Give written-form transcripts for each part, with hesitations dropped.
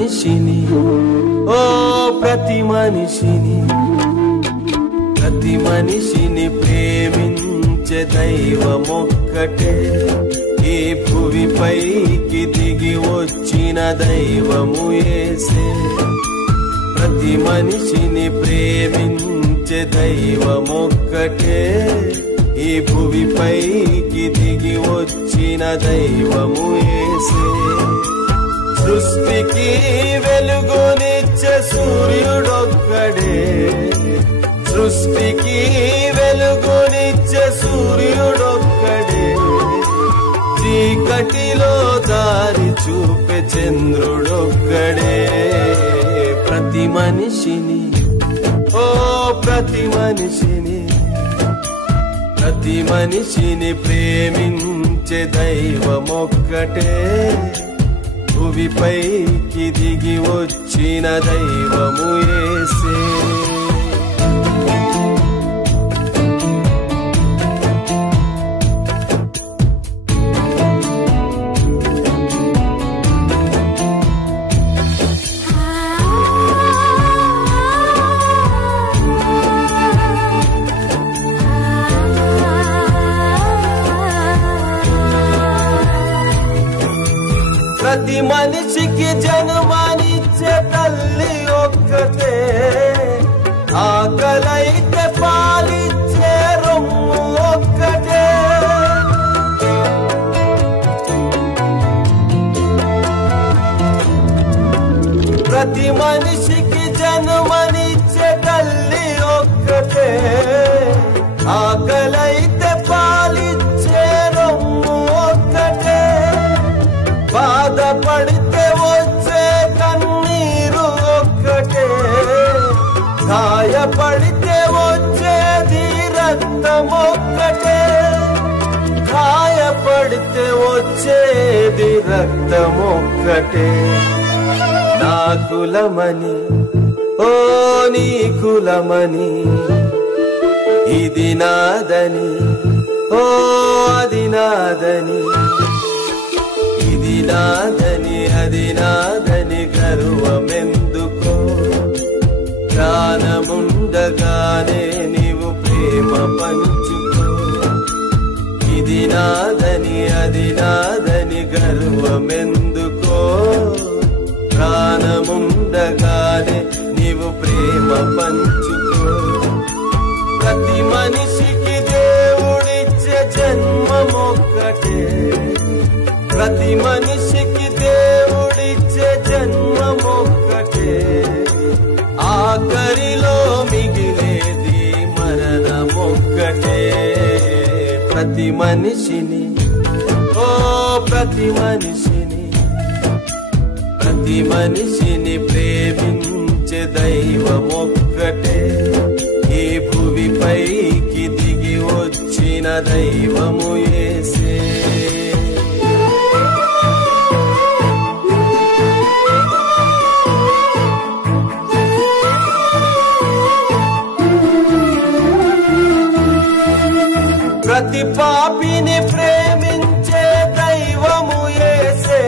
మనిషిని ఓ ప్రతి మనిషిని ప్రేమించే దైవమొక్కటే ఈ భువిపైకి దిగి వచ్చిన దైవము యేసే ప్రతి మనిషిని ప్రేమించే దైవమొక్కటే ఈ భువిపైకి దిగి వచ్చిన దైవము యేసే సృష్టికి వెలుగునిచ్చే సూర్యుడొక్కడే సృష్టికి వెలుగునిచ్చే సూర్యుడొక్కడే చీకటిలో దారి చూపే చంద్రుడొక్కడే ప్రతి మనిషిని ఓ ప్రతి మనిషిని ప్రేమించే దైవమొక్కటే భువిపైకి దిగి వచ్చిన దైవము యేసే ప్రతి మనిషికి జన్మనిచ్చే తల్లి ఒక్కటే ఆకలైతే పాలిచ్చే రొమ్ము ఒక్కటే ప్రతి మనిషికి జన్మనిచ్చే తల్లి ఒక్కటే ఆకలైతే పాలిచ్చే రొమ్ము ఒక్కటే బాధపడితే వచ్చే కన్నీరు ఒక్కటే గాయపడితే వచ్చేది రక్తమొక్కటే గాయపడితే వచ్చేది రక్తమొక్కటే నా కులమని ఓ నీ కులమని ఇది నాదని ఓ అది నాదని ఇది నాదని అది నాదని గర్వమెందుకో ప్రాణముండగానే నీవు ప్రేమ పంచుకో ఇది నాదని అది నాదని గర్వమెందుకో ప్రాణముండగానే నీవు ప్రేమ పంచుకో ప్రతి మనిషికి దేవుడిచ్చే జన్మమొక్కటే ప్రతి మనిషికి దేవుడిచ్చే జన్మమొక్కటే ఆఖరిలో మిగిలేది మరణమొక్కటే ప్రతి మనిషిని ఓ ప్రతి మనిషిని ప్రేమించే దైవమొక్కటే ఈ భువిపైకి దిగి వచ్చిన దైవము యేసే ప్రతి పాపిని ప్రేమించే దైవము యేసే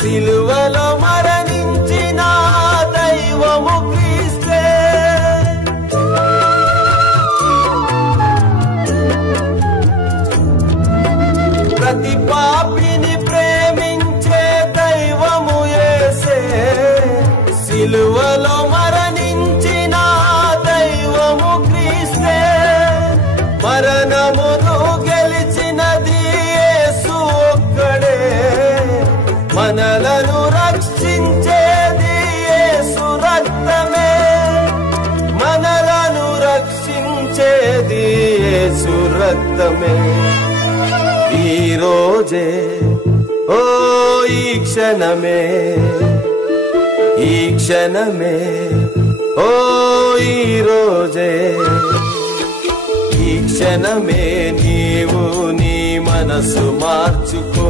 సిలువలో మరణించిన దైవము క్రీస్తే ప్రతి పాపిని ప్రేమించే దైవము యేసే సిలువలో మరణించిన దైవము క్రీస్తే మరణమును గెలిచినది యేసు ఒక్కడే మనలను రక్షించేది యేసు రక్తమే మనలను రక్షించేది యేసు రక్తమే ఈ రోజే ఓ ఈ క్షణమే ఓ ఈ రోజే ఈ క్షణమే నీవు నీ మనసు మార్చుకో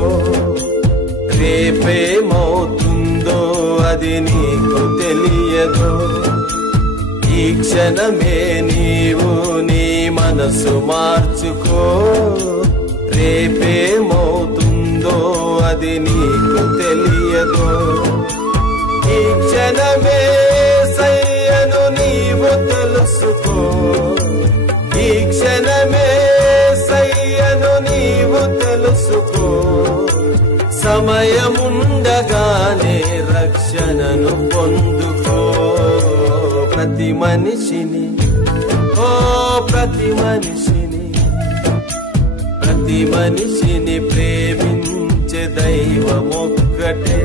రేపేమవుతుందో అది నీకు తెలియదు ఈ క్షణమే నీవు నీ మనసు మార్చుకో రేపేమవుతుందో అది నీకు తెలియదు క్షణమే సయ్యను నీవు తెలుసుకో, ఈ క్షణమే సయ్యను నీవు తెలుసుకో. సమయముండగానే రక్షణను పొందుకో. ప్రతి మనిషిని ప్రతి మనిషిని ప్రేమించే దైవమొక్కటే.